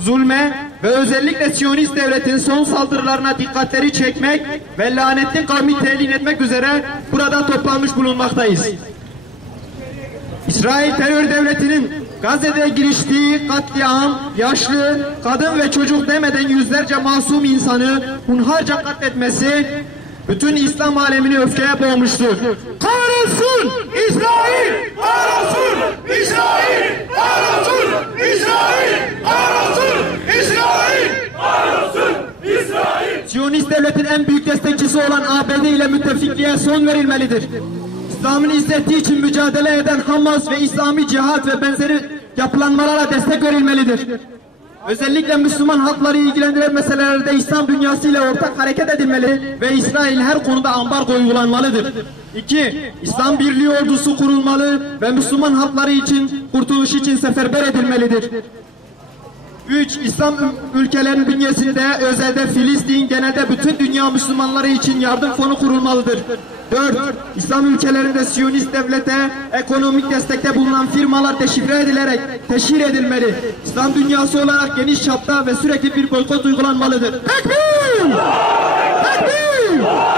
zulme ve özellikle Siyonist devletin son saldırılarına dikkatleri çekmek ve lanetli kavmi telin etmek üzere burada toplanmış bulunmaktayız. İsrail terör devletinin Gazze'de giriştiği katliam, yaşlı, kadın ve çocuk demeden yüzlerce masum insanı hunharca katletmesi bütün İslam alemini öfkeye boğmuştur. Kahrolsun İsrail! Kahrolsun İsrail! Kahrolsun İsrail! Kahrolsun İsrail! Kahrolsun İsrail! Siyonist devletin en büyük destekçisi olan ABD ile müttefikliğe son verilmelidir. İslam'ın izzeti için mücadele eden Hamas ve İslami cihat ve benzeri yapılanmalara destek verilmelidir. Özellikle Müslüman halkları ilgilendiren meselelerde İslam dünyası ile ortak hareket edilmeli ve İsrail her konuda ambargo uygulanmalıdır. 2. İslam Birliği ordusu kurulmalı ve Müslüman halkları için kurtuluş için seferber edilmelidir. 3. İslam ülkelerin bünyesinde özelde Filistin, genelde bütün dünya Müslümanları için yardım fonu kurulmalıdır. 4. İslam ülkelerinde Siyonist devlete ekonomik destekte bulunan firmalar deşifre edilerek teşhir edilmeli. İslam dünyası olarak geniş çapta ve sürekli bir boykot uygulanmalıdır. Tekbir! Tekbir!